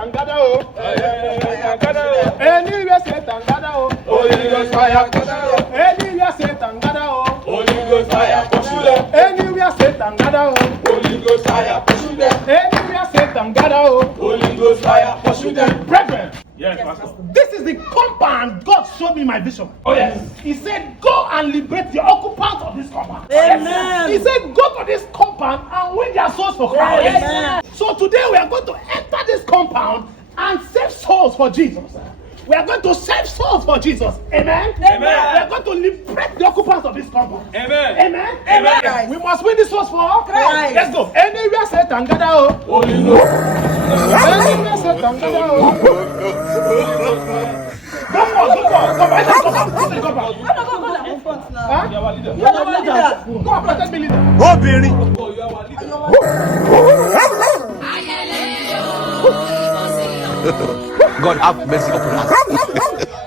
Satan gather, oh. Anywhere Satan gather, oh. Holy Ghost fire, Anywhere Satan gather, oh. Holy Ghost fire, pursue them. Anywhere Satan gather, oh. Holy Ghost fire, pursue them. Anywhere Satan gather, oh. Holy Ghost fire, pursue them. Brethren, Yes, Pastor. this is the compound God showed me my vision. Oh yes. He said, go and liberate the occupants of this compound. Amen. He said, go to this compound and win their souls for Christ. Amen. So today we are going to enter this compound and save souls for Jesus. We are going to save souls for Jesus. Amen. Amen. We are going to liberate the occupants of this compound. Amen. Amen. Amen. We must win this souls for Christ. Let's go. Anywhere Satan gather, oh. Holy Ghost. Anywhere Satan gather, oh. Go for. Huh? You are our leader. You are our leader. Go and protect me, leader. Obìnrin. Oh, you are our leader. God have mercy upon us.